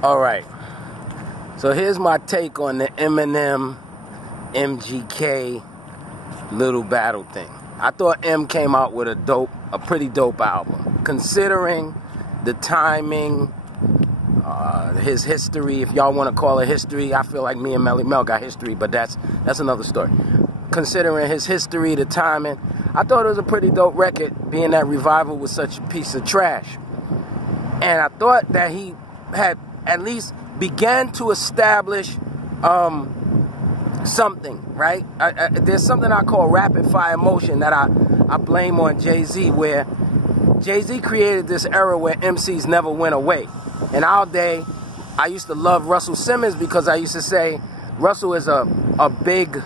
All right, so here's my take on the Eminem, MGK little battle thing. I thought M came out with a pretty dope album, considering the timing, his history. If y'all want to call it history, I feel like me and Melly Mel got history, but that's another story. Considering his history, the timing, I thought it was a pretty dope record, being that Revival was such a piece of trash. And I thought that he had at least began to establish something, right? There's something I call rapid fire motion that I blame on Jay-Z, where Jay-Z created this era where MCs never went away. In our day, I used to love Russell Simmons because I used to say Russell is a big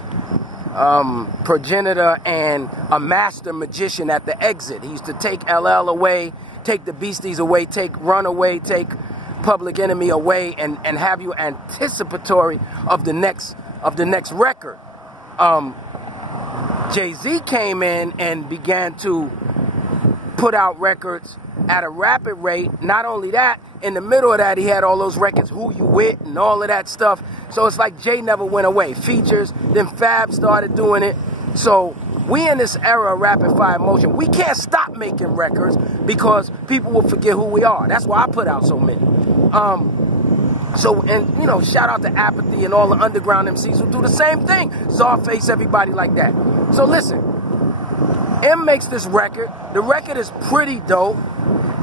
progenitor and a master magician at the exit. He used to take LL away, take the Beasties away, take Run away, take Public Enemy away, and have you anticipatory of the next record. Jay-Z came in and began to put out records at a rapid rate. Not only that, in the middle of that, he had all those records, Who You With, and all of that stuff. So it's like Jay never went away. Features, then Fab started doing it. So we in this era of rapid fire motion. We can't stop making records because people will forget who we are. That's why I put out so many. And you know, shout out to Apathy and all the underground MCs who do the same thing. Czarface, everybody like that. So listen, M makes this record. The record is pretty dope.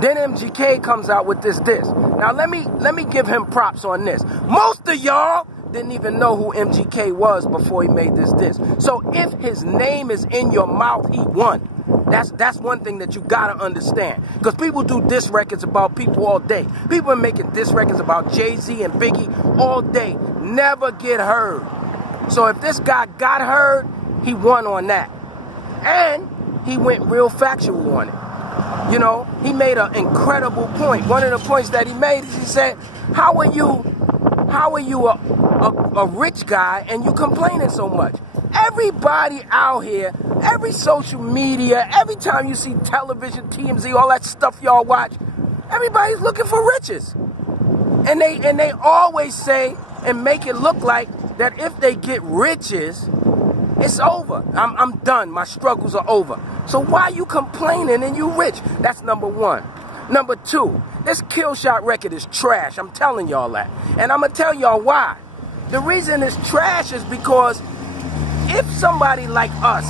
Then MGK comes out with this. Now let me give him props on this. Most of y'all didn't even know who MGK was before he made this disc. So if his name is in your mouth, he won. That's one thing that you gotta understand. Because people do diss records about people all day. People are making diss records about Jay-Z and Biggie all day. Never get heard. So if this guy got heard, he won on that. And he went real factual on it. You know, he made an incredible point. One of the points that he made is he said, how are you a rich guy and you complaining so much? Everybody out here, every social media, every time you see television, TMZ, all that stuff y'all watch, everybody's looking for riches. And they always say and make it look like that if they get riches, it's over. I'm done. My struggles are over. So why you complaining and you rich? That's number one. Number two, this Killshot record is trash. I'm telling y'all that. And I'm going to tell y'all why. The reason it's trash is because if somebody like us,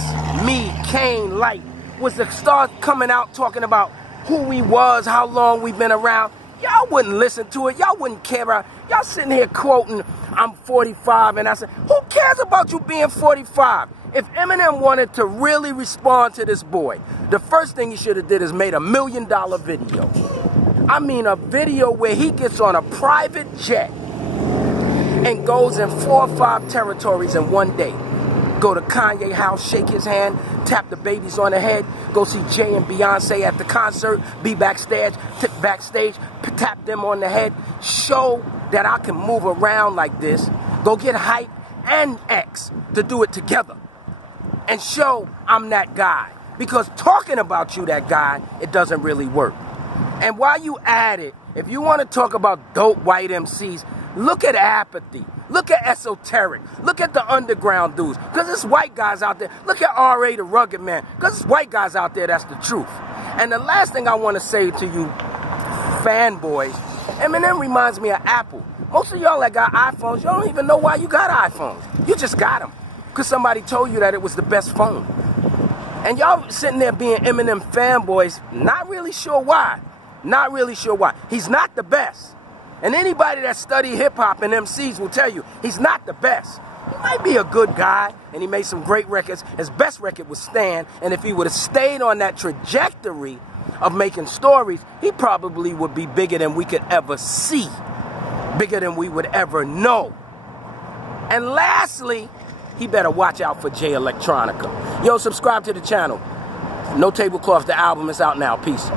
me, Kane, Light, was to start coming out talking about who we was, how long we've been around, y'all wouldn't listen to it. Y'all wouldn't care about it. Y'all sitting here quoting, I'm 45, and I said, who cares about you being 45? If Eminem wanted to really respond to this boy, the first thing he should have did is made $1 million video. I mean, a video where he gets on a private jet and goes in 4 or 5 territories in one day. Go to Kanye's house, shake his hand, tap the babies on the head, go see Jay and Beyonce at the concert, be backstage, tap them on the head, show that I can move around like this, go get Hype and X to do it together, and show I'm that guy. Because talking about you that guy, it doesn't really work. And while you at it, if you want to talk about dope white MCs, look at Apathy. Look at Esoteric. Look at the underground dudes. Because there's white guys out there. Look at R.A. the Rugged Man. Because there's white guys out there, that's the truth. And the last thing I want to say to you fanboys, Eminem reminds me of Apple. Most of y'all that got iPhones, y'all don't even know why you got iPhones. You just got them because somebody told you that it was the best phone. And y'all sitting there being Eminem fanboys, not really sure why. Not really sure why. He's not the best. And anybody that study hip-hop and MCs will tell you, he's not the best. He might be a good guy, and he made some great records. His best record was Stan, and if he would have stayed on that trajectory of making stories, he probably would be bigger than we could ever see, bigger than we would ever know. And lastly, he better watch out for Jay Electronica. Yo, subscribe to the channel. No Tablecloth, the album is out now. Peace.